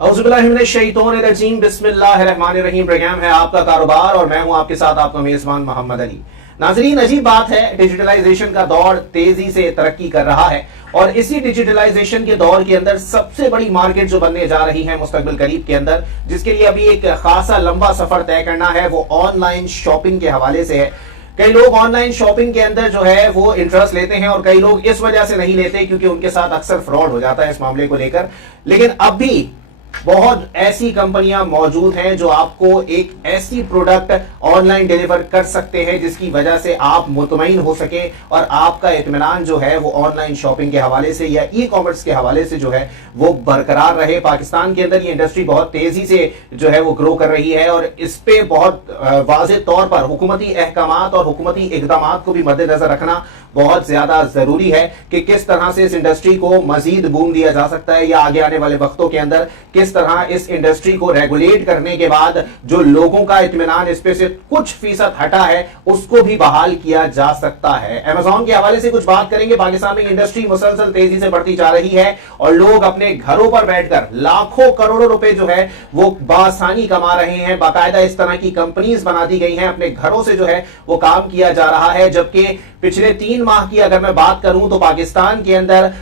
औज़ुबिल्लाहिमिनश्शैतानिर्रजीम बिस्मिल्लाहिर्रहमानिर्रहीम। प्रोग्राम है आपका कारोबार और मैं हूं आपके साथ आपका मेजबान मोहम्मद अली। नाजरीन, अजीब बात है, डिजिटलाइजेशन का दौर तेजी से तरक्की कर रहा है और इसी डिजिटलाइजेशन के दौर के अंदर सबसे बड़ी मार्केट जो बनने जा रही है मुस्तकबिल करीब के अंदर, जिसके लिए अभी एक खासा लंबा सफर तय करना है, वो ऑनलाइन शॉपिंग के हवाले से है। कई लोग ऑनलाइन शॉपिंग के अंदर जो है वो इंटरेस्ट लेते हैं और कई लोग इस वजह से नहीं लेते क्योंकि उनके साथ अक्सर फ्रॉड हो जाता है इस मामले को लेकर। लेकिन अब भी बहुत ऐसी कंपनियां मौजूद हैं जो आपको एक ऐसी प्रोडक्ट ऑनलाइन डिलीवर कर सकते हैं जिसकी वजह से आप मुतमईन हो सके और आपका इत्मीनान जो है वो ऑनलाइन शॉपिंग के हवाले से या ई कॉमर्स के हवाले से जो है वो बरकरार रहे। पाकिस्तान के अंदर ये इंडस्ट्री बहुत तेजी से जो है वो ग्रो कर रही है और इस पे बहुत वाज़ेह तौर पर हुकूमती अहकामात और हुकूमती इक़दामात को भी मद्देनजर रखना बहुत ज्यादा जरूरी है कि किस तरह से इस इंडस्ट्री को मजीद बूम दिया जा सकता है या आगे आने वाले वक्तों के अंदर किस तरह इस इंडस्ट्री को रेगुलेट करने के बाद जो लोगों का इत्मीनान इस पे से कुछ फीसद हटा है उसको भी बहाल किया जा सकता है। अमेज़न के हवाले से कुछ बात करेंगे। पाकिस्तान में इंडस्ट्री मुसलसल तेजी से बढ़ती जा रही है और लोग अपने घरों पर बैठकर लाखों करोड़ों रुपए जो है वो बासानी कमा रहे हैं। बाकायदा इस तरह की कंपनीज बना दी गई हैं, अपने घरों से जो है वो काम किया जा रहा है। जबकि पिछले 3 माह की अगर मैं बात करूं तो पाकिस्तान के अंदर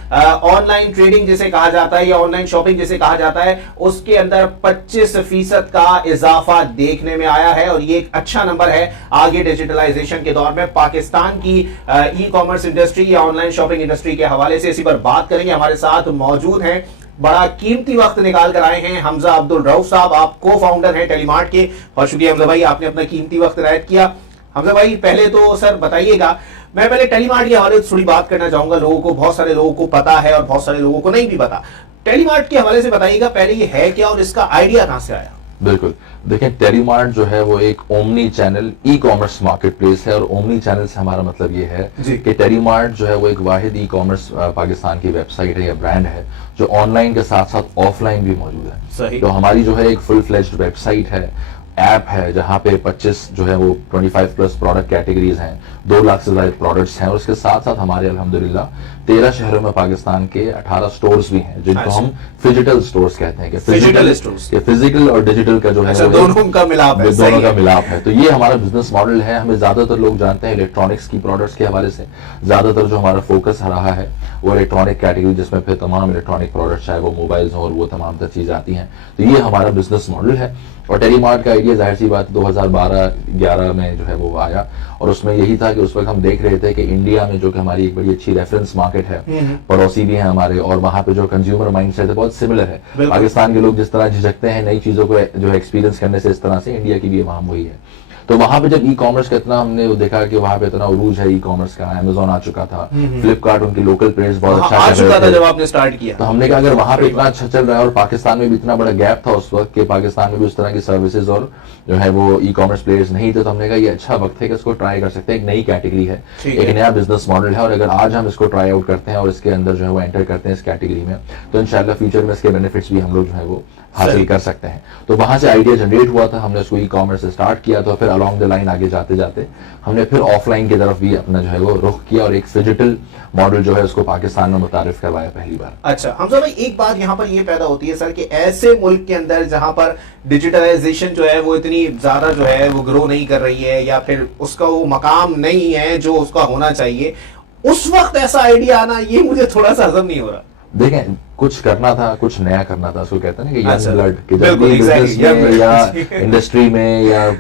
ऑनलाइन ट्रेडिंग जिसे कहा जाता है या ऑनलाइन शॉपिंग जिसे कहा जाता है उसके अंदर 25% का इजाफा देखने में आया है और ये एक अच्छा नंबर है। आगे डिजिटलाइजेशन के दौर में पाकिस्तान की ई कॉमर्स इंडस्ट्री या ऑनलाइन शॉपिंग इंडस्ट्री के हवाले से इसी पर बात करेंगे। हमारे साथ मौजूद हैं, बड़ा कीमती वक्त निकाल कर आए हैं, हमजा अब्दुल रऊफ साहब। आप को फाउंडर हैं टेलीमार्ट के। बहुत शुक्रिया हमजा भाई, आपने अपना कीमती वक्त रियायत किया। हमजा भाई, पहले तो सर बताइएगा, मैं पहले टेलीमार्ट के हवाले से थोड़ी बात करना चाहूंगा। लोगों को, बहुत सारे लोगों को पता है और बहुत सारे लोगों को नहीं भी पता। टेलीमार्ट के हवाले से बताइएगा पहले ये है क्या और इसका आइडिया कहां से आया? बिल्कुल, देखिए टेलीमार्ट जो है वो एक omni channel e commerce market place है और ओमनी चैनल से हमारा मतलब ये है कि टेलीमार्ट जो है वो एक वाहिद ई कॉमर्स पाकिस्तान की वेबसाइट है या ब्रांड है जो ऑनलाइन के साथ साथ ऑफलाइन भी मौजूद है। सही। तो हमारी जो है एक फुल फ्लेज्ड वेबसाइट है, ऐप है, जहां पे 25 जो है वो 25 प्लस प्रोडक्ट कैटेगरीज हैं, 2 लाख से ज्यादा प्रोडक्ट्स हैं और उसके साथ साथ हमारे अल्हम्दुलिल्लाह 13 शहरों में पाकिस्तान के 18 स्टोर्स भी हैं जिनको हम फिजिटल स्टोर्स कहते हैं कि फिजिकल और डिजिटल का जो है दोनों का मिलाप है। दोनों का मिलाप है। तो ये हमारा बिजनेस मॉडल है। हमें ज्यादातर लोग जानते हैं इलेक्ट्रॉनिक्स की प्रोडक्ट्स के हवाले से, ज्यादातर जो हमारा फोकस रहा है वो इलेक्ट्रॉनिक कैटेगरी जिसमें फिर तमाम इलेक्ट्रॉनिक प्रोडक्ट्स चाहे वो मोबाइल्स हो और वो तमाम चीजें आती हैं। तो ये हमारा बिजनेस मॉडल है और टेलीमार्ट का आइडिया जाहिर सी बात 2012-11 में जो है वो आया और उसमें यही था कि उस वक्त हम देख रहे थे कि इंडिया में जो कि हमारी एक बड़ी अच्छी रेफरेंस मार्केट है, पड़ोसी भी हैं हमारे और वहां पे जो कंज्यूमर माइंडसेट है बहुत सिमिलर है। पाकिस्तान के लोग जिस तरह झिझकते हैं नई चीजों को जो एक्सपीरियंस करने से, इस तरह से इंडिया की भी वहां वही है। तो वहां पे जब ई कॉमर्स का इतना हमने देखा कि वहां पे इतना उरूज है ई कॉमर्स का, अमेज़न आ चुका था, फ्लिपकार्ट उनकी लोकल प्लेस बहुत अच्छा आ चुका था जब आपने स्टार्ट किया। तो हमने कहा अगर वहां पे इतना अच्छा चल रहा है और पाकिस्तान में भी इतना बड़ा गैप था उस वक्त कि पाकिस्तान में भी उस तरह की सर्विसेज और जो है वो ई कॉमर्स प्लेयर्स नहीं थे, तो हमने कहा ये अच्छा वक्त है कि इसको ट्राई कर सकते हैं। एक नई कैटेगरी है, एक नया बिजनेस मॉडल है और अगर आज हम इसको ट्राई आउट करते हैं और इसके अंदर जो है वो एंटर करते हैं इस कैटेगरी में तो इंशाल्लाह फ्यूचर में इसके बेनिफिट्स भी हम लोग जो है वो हासिल कर सकते हैं। तो वहां से आइडिया जनरेट हुआ था, हमने उसको ई कॉमर्स से स्टार्ट किया तो फिर अलॉन्ग द लाइन आगे जाते जाते हमने फिर ऑफलाइन की तरफ भी अपना जो है वो रुख किया और एक डिजिटल मॉडल जो है उसको पाकिस्तान में मुतारिफ करवाया पहली बार। अच्छा हमजा भाई, एक बात यहाँ पर ये पैदा होती है सर कि ऐसे मुल्क के अंदर जहां पर डिजिटलाइजेशन जो है वो इतनी ज्यादा जो है वो ग्रो नहीं कर रही है या फिर उसका वो मकाम नहीं है जो उसका होना चाहिए, उस वक्त ऐसा आइडिया आना ये मुझे थोड़ा सा हजम नहीं हो रहा। देखें, कुछ करना था, कुछ नया करना था, उसको कहते हैं ना कि यंग ब्लड कि जब भी बिजनेस में या इंडस्ट्री में या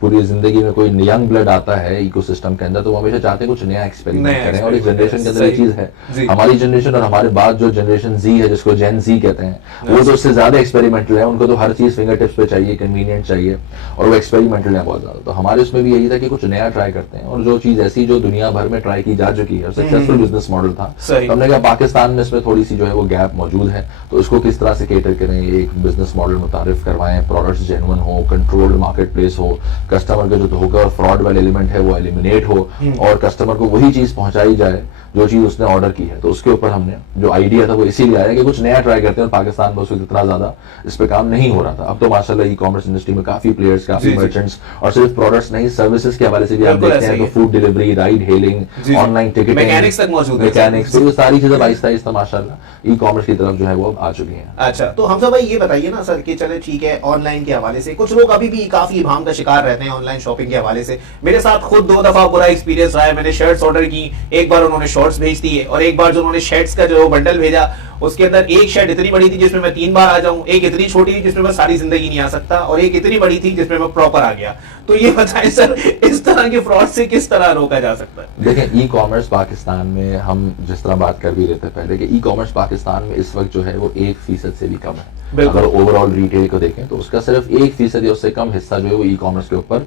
पूरी जिंदगी में कोई यंग ब्लड आता है इकोसिस्टम के अंदर तो वो हमेशा चाहते हैं कुछ नया एक्सपेरिमेंट करें और इस जनरेशन के अंदर ये चीज है। हमारी जनरेशन और हमारे बाद जो जनरेशन जी है जिसको जेन जी कहते हैं वो तो उससे ज्यादा एक्सपेरिमेंटल है। उनको तो हर चीज फिंगर टिप्स पे चाहिए, कन्वीनियंट चाहिए और वो एक्सपेरिमेंटल है बहुत ज्यादा। तो हमारे उसमें भी यही था कि कुछ नया ट्राई करते हैं और जो चीज ऐसी जो दुनिया भर में ट्राई की जा चुकी है, सक्सेसफुल बिजनेस मॉडल था, तो हमने कहा पाकिस्तान में इसमें थोड़ी सी जो है वो गैप मौजूद है तो इसको किस तरह से केटर करें, एक बिजनेस मॉडल मुतारिफ करवाएं, प्रोडक्ट्स जेन्युइन हो, कंट्रोल्ड मार्केट प्लेस हो, कस्टमर का जो धोखा और फ्रॉड वाले एलिमेंट है वो एलिमिनेट हो और कस्टमर को वही चीज पहुंचाई जाए जो चीज उसने ऑर्डर की है। तो उसके ऊपर हमने जो आइडिया था वो इसीलिए आया कि कुछ नया ट्राई करते हैं, और पाकिस्तान में उस वक्त इतना ज्यादा इस पे काम नहीं हो रहा था। अब तो माशाल्लाह ई कॉमर्स इंडस्ट्री में काफी प्लेयर्स, काफी मर्चेंट्स, और सिर्फ प्रोडक्ट्स नहीं, सर्विसेज के हवाले से भी आप देखते हैं तो food delivery, ride hailing, online ticketing, mechanics तक मौजूद है, मैकेनिक्स, तो ये सारी चीजें आहिस्ता आहिस्ता माशाल्लाह ई कॉमर्स की तरफ जो है वो आ चुकी हैं। अच्छा, तो हमजा भाई ये बताइए ना सर कि चले ठीक है, ऑनलाइन के हवाले से कुछ लोग अभी भी काफी भाम का शिकार रहते हैं ऑनलाइन शॉपिंग के हवाले से। मेरे साथ खुद 2 दफा बुरा एक्सपीरियंस रहा है। मैंने शर्ट्स ऑर्डर की, एक बार उन्होंने शॉर्ट्स भेज दिए, और एक बार जो उन्होंने शर्ट्स का जो बंडल भेजा उसके अंदर एक शर्ट इतनी बड़ी थी जिसमें मैं 3 बार आ जाऊं, एक इतनी छोटी थी जिसमें मैं सारी जिंदगी नहीं आ सकता, और एक इतनी बड़ी थी जिसमें मैं प्रॉपर आ गया। तो ये बताएं सर, इस तरह के फ्रॉड से किस तरह रोका जा सकता है? देखिए, ई कॉमर्स पाकिस्तान में हम जिस तरह बात कर भी रहे थे पहले कि ई कॉमर्स पाकिस्तान में इस वक्त जो है वो 1% से भी कम है। अगर ओवरऑल रिटेल को देखें तो उसका सिर्फ 1% या उससे कम हिस्सा जो है वो ई कॉमर्स के ऊपर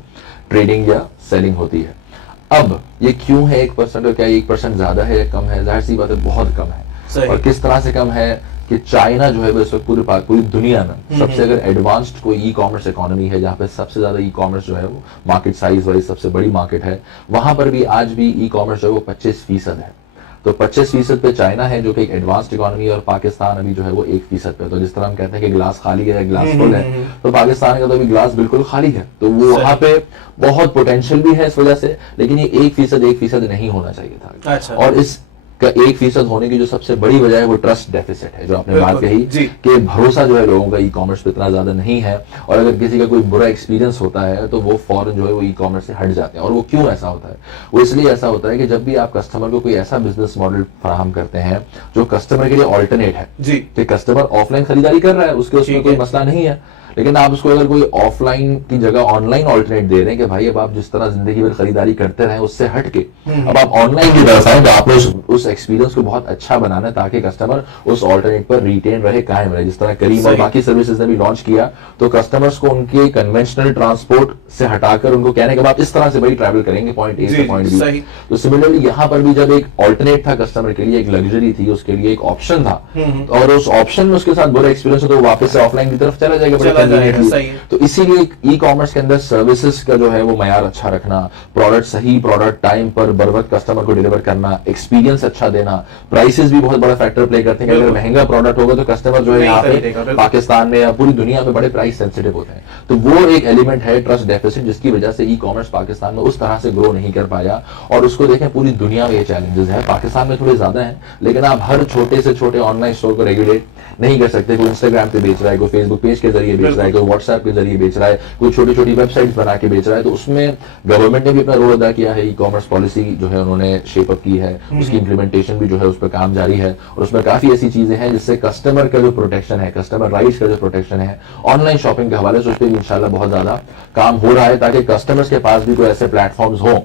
ट्रेडिंग या सेलिंग होती है। अब ये क्यों है 1%, और क्या 1% ज्यादा है या कम है? जाहिर सी बात है बहुत कम है। और किस तरह से कम है कि चाइना जो है वो इस वक्त पूरी दुनिया में सबसे अगर एडवांस्ड कोई ई कॉमर्स इकोनॉमी है, जहाँ पे सबसे ज्यादा ई कॉमर्स जो है वो मार्केट साइज वाइज सबसे बड़ी मार्केट है, वहां पर भी आज भी ई कॉमर्स जो है वो 25% है। तो 25% पे चाइना है जो कि एक एडवांस्ड इकोनॉमी है, और पाकिस्तान अभी जो है वो 1% पे। तो जिस तरह हम कहते हैं कि ग्लास खाली है या ग्लास फुल है, तो पाकिस्तान का तो अभी ग्लास बिल्कुल खाली है। तो वो वहां पे बहुत पोटेंशियल भी है इस वजह से, लेकिन ये 1% नहीं होना चाहिए था। अच्छा। और इस का 1% होने की जो सबसे बड़ी वजह है वो ट्रस्ट डेफिसिट है, जो आपने बात कही कि भरोसा जो है लोगों का ई कॉमर्स पे इतना ज्यादा नहीं है, और अगर किसी का कोई बुरा एक्सपीरियंस होता है तो वो फौरन जो है वो ई कॉमर्स से हट जाते हैं। और वो क्यों ऐसा होता है? वो इसलिए ऐसा होता है कि जब भी आप कस्टमर को कोई ऐसा बिजनेस मॉडल फराहम करते हैं जो कस्टमर के लिए ऑल्टरनेट है, कि कस्टमर ऑफलाइन खरीदारी कर रहा है, उसके उसमें कोई मसला नहीं है, लेकिन आप उसको अगर कोई ऑफलाइन की जगह ऑनलाइन ऑल्टरनेट दे रहे हैं कि भाई अब आप जिस तरह जिंदगी भर खरीदारी करते रहे उससे हट के अब आप ऑनलाइन की तरफ आए, तो आपने उस एक्सपीरियंस को बहुत अच्छा बनाना है ताकि कस्टमर उस ऑल्टरनेट पर रिटेन रहे, कायम रहे। जिस तरह करीम और बाकी सर्विसेज ने भी लॉन्च किया, तो कस्टमर्स को उनके कन्वेंशनल ट्रांसपोर्ट से हटाकर उनको कहने के बाद इस तरह से भाई ट्रैवल करेंगे पॉइंट ए से पॉइंट बी। तो सिमिलरली यहाँ पर भी जब एक ऑल्टरनेट था कस्टमर के लिए, एक लग्जरी थी, उसके लिए एक ऑप्शन था, और उस ऑप्शन में उसके साथ बुरा एक्सपीरियंस हो तो वापस से ऑफलाइन की तरफ चला जाएगा। तो इसीलिए ई कॉमर्स के अंदर सर्विसेज का जो है वो मयार अच्छा रखना, प्रोडक्ट सही प्रोडक्ट टाइम पर बर वक्त कस्टमर को डिलीवर करना, एक्सपीरियंस अच्छा देना, प्राइसेस भी बहुत बड़ा फैक्टर प्ले करते हैं। अगर महंगा प्रोडक्ट होगा तो कस्टमर जो है यहाँ पे पाकिस्तान में या पूरी दुनिया में बड़े प्राइस सेंसिटिव होते हैं। तो वो एक एलिमेंट है ट्रस्ट डेफिसिट, जिसकी वजह से ई कॉमर्स पाकिस्तान में उस तरह से ग्रो नहीं कर पाया। और उसको देखें, पूरी दुनिया में ये चैलेंजेस है, पाकिस्तान में थोड़े ज्यादा है, लेकिन आप हर छोटे से छोटे ऑनलाइन स्टोर को रेगुलेट नहीं कर सकते। कोई इंस्टाग्राम पे बेच रहा है, कोई फेसबुक पेज के जरिए बेच रहा है, कोई व्हाट्सएप के जरिए बेच रहा है, कोई छोटी छोटी वेबसाइट्स बना के बेच रहा है। तो उसमें गवर्नमेंट ने भी अपना रोल अदा किया है, ई कॉमर्स पॉलिसी जो है उन्होंने शेप अप की है, उसकी इंप्लीमेंटेशन भी जो है उस पर काम जारी है, और उसमें काफी ऐसी चीजें हैं जिससे कस्टमर का जो प्रोटेक्शन है, कस्टमर राइट्स का जो प्रोटेक्शन है ऑनलाइन शॉपिंग के हवाले से, उस पर भी इंशाल्लाह बहुत ज्यादा काम हो रहा है, ताकि कस्टमर्स के पास भी कोई ऐसे प्लेटफॉर्म्स हो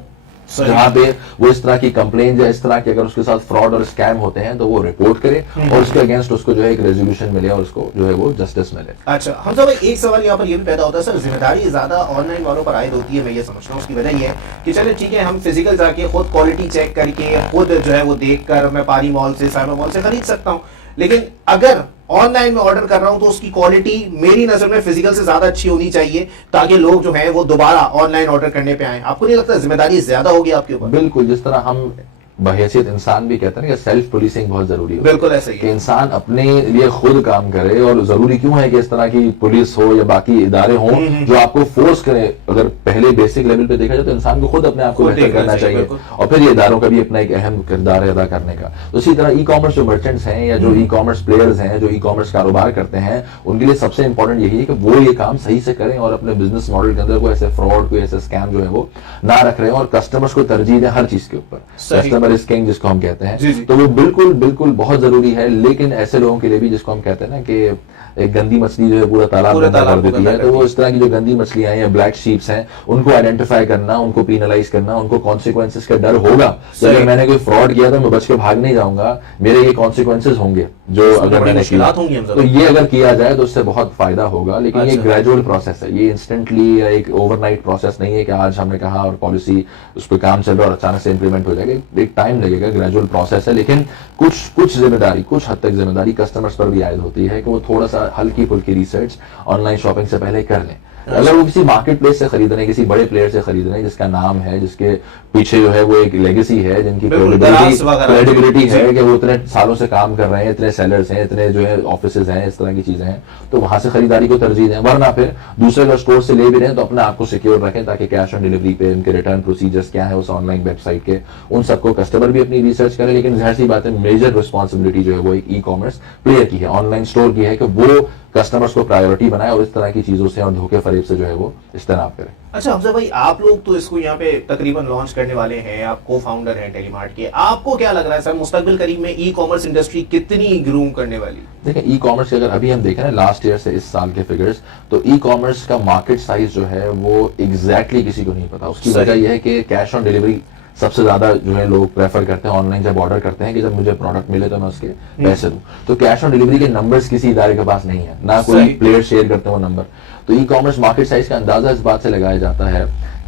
जहां पे वो इस तरह की कंप्लेन या इस तरह की अगर उसके साथ फ्रॉड और स्कैम होते हैं तो वो रिपोर्ट करे और उसके अगेंस्ट उसको जो है एक रेजोल्यूशन मिले और उसको जो है वो जस्टिस मिले। अच्छा, हम सब एक सवाल यहाँ पर ये भी पैदा होता है सर, जिम्मेदारी ज्यादा ऑनलाइन वालों पर आयद होती है, मैं ये समझता हूँ। उसकी वजह ये है कि चले ठीक है, हम फिजिकल जाके खुद क्वालिटी चेक करके खुद जो है वो देख कर मैं पारी मॉल से, साइबर मॉल से खरीद सकता हूँ, लेकिन अगर ऑनलाइन में ऑर्डर कर रहा हूं तो उसकी क्वालिटी मेरी नजर में फिजिकल से ज्यादा अच्छी होनी चाहिए ताकि लोग जो है वो दोबारा ऑनलाइन ऑर्डर करने पे आए। आपको नहीं लगता जिम्मेदारी ज्यादा होगी आपके ऊपर? बिल्कुल, जिस तरह हम बहैसियत इंसान भी कहते हैं कि सेल्फ पुलिसिंग बहुत जरूरी है। बिल्कुल ऐसे ही कि इंसान अपने लिए खुद काम करे, और जरूरी क्यों है कि इस तरह की पुलिस हो या बाकी इदारे हों जो आपको फोर्स करें। अगर पहले बेसिक लेवल पे देखा जाए तो इंसान को खुद अपने आप को बेहतर करना चाहिए, और फिर ये इदारों का भी अपना एक अहम किरदार अदा करने का। तो इसी तरह ई कॉमर्स जो मर्चेंट्स हैं या जो ई कॉमर्स प्लेयर्स हैं, जो ई कॉमर्स कारोबार करते हैं, उनके लिए सबसे इंपॉर्टेंट यही है कि वो ये काम सही से करें और अपने बिजनेस मॉडल के अंदर कोई ऐसे फ्रॉड, कोई ऐसे स्कैम जो है वो ना रख रहे हैं, और कस्टमर्स को तरजीह दें हर चीज के ऊपर। कस्टमर इज किंग जिसको हम कहते हैं, तो वो बिल्कुल बिल्कुल बहुत जरूरी है। लेकिन ऐसे लोगों के लिए भी जिसको हम कहते हैं ना कि एक गंदी मछली जो है पूरा तालाब गंदा कर देती है, तो वो इस तरह की जो गंदी मछलियां या ब्लैक शीप्स हैं उनको आइडेंटिफाई करना, उनको पेनलाइज करना, उनको कॉन्सिक्वेंसेस का डर होगा। अगर मैंने कोई फ्रॉड किया तो मैं बच के भाग नहीं जाऊंगा, मेरे ये कॉन्सिक्वेंसेस होंगे जो अगर मैंने किया, तो ये अगर किया जाए तो उससे बहुत फायदा होगा। लेकिन ये ग्रेजुअल प्रोसेस है, ये इंस्टेंटली या एक ओवरनाइट प्रोसेस नहीं है कि आज हमने कहा और पॉलिसी उस पर काम चल रहा और अचानक से इंप्लीमेंट हो जाएगा। एक टाइम लगेगा, ग्रेजुअल प्रोसेस है। लेकिन कुछ जिम्मेदारी, कुछ हद तक जिम्मेदारी कस्टमर्स पर भी आयद होती है कि वो थोड़ा सा हल्की फुल्की रिसर्च ऑनलाइन शॉपिंग से पहले कर लें। अगर वो किसी मार्केट प्लेस से खरीद रहे हैं, किसी बड़े प्लेयर से खरीद रहे हैं जिसका नाम है, जिसके पीछे जो है वो एक लेगेसी है, जिनकी क्रेडिबिलिटी है कि वो इतने सालों से काम कर रहे हैं, इतने सेलर्स हैं, इतने जो है ऑफिसेज हैं, इस तरह की चीजें हैं, तो वहां से खरीदारी को तरजीह दें। वरना फिर दूसरे का स्टोर से ले भी रहे हैं तो अपने आप को सिक्योर रखें, ताकि कैश ऑन डिलीवरी पे उनके रिटर्न प्रोसीजर्स क्या है उस ऑनलाइन वेबसाइट के, उन सबको कस्टमर भी अपनी रिसर्च करें। लेकिन जाहिर सी बात है, मेजर रिस्पॉन्सिबिलिटी जो है वो एक ई कॉमर्स प्लेयर की है, ऑनलाइन स्टोर की है, कि वो कस्टमर्स को प्रायोरिटी बनाए और इस तरह की चीजों से और धोखे फरेब से जो है वो इज्तनाब करें। अच्छा हमजा भाई, आप लोग तो इसको यहाँ पे तकरीबन लॉन्च करने वाले हैं, आप को फाउंडर हैं टेलीमार्ट के, आपको क्या लग रहा है सर मुस्तकबिल करीब में ई कॉमर्स इंडस्ट्री कितनी ग्रूम करने वाली? देखिए, ई कॉमर्स के अगर अभी हम देखें ना लास्ट ईयर से इस साल के फिगर्स, तो ई कॉमर्स का मार्केट साइज जो है वो एग्जैक्टली किसी को नहीं पता। उसकी वजह यह है कि कैश ऑन डिलीवरी सबसे ज्यादा जो है लोग प्रेफर करते हैं, ऑनलाइन जब ऑर्डर करते हैं कि जब मुझे प्रोडक्ट मिले तो मैं उसके पैसे दूं। तो कैश ऑन डिलीवरी के नंबर्स किसी इदारे के पास नहीं है, ना कोई प्लेयर शेयर करते हैं वो नंबर। तो ई कॉमर्स मार्केट साइज का अंदाजा इस बात से लगाया जाता है